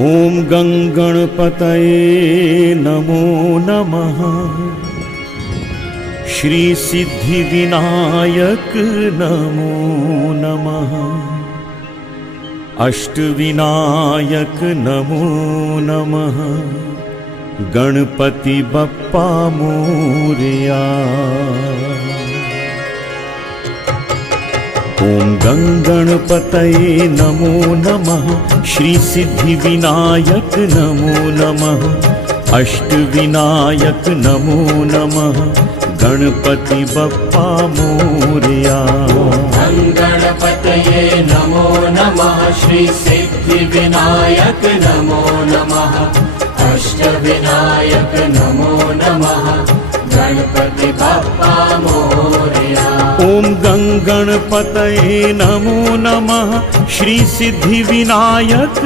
ॐ गङ्गणपतये नमो नमः। श्री सिद्धिविनायक नमो नमः। अष्टविनायक नमो नमः। गणपति बप्पा मोरया। ॐ गङ्गणपतये नमो नमः। श्री सिद्धिविनायक नमो नमः। अष्टविनायक नमो नमः। गणपति बप्पा मोरया। गणपतये नमो नमः। श्री सिद्धिविनायक नमो नमः। अष्टविनायक नमो नमः। गणपति बप्पा मोरया। ॐ गङ्गणपतये नमो नमः। श्री सिद्धिविनायक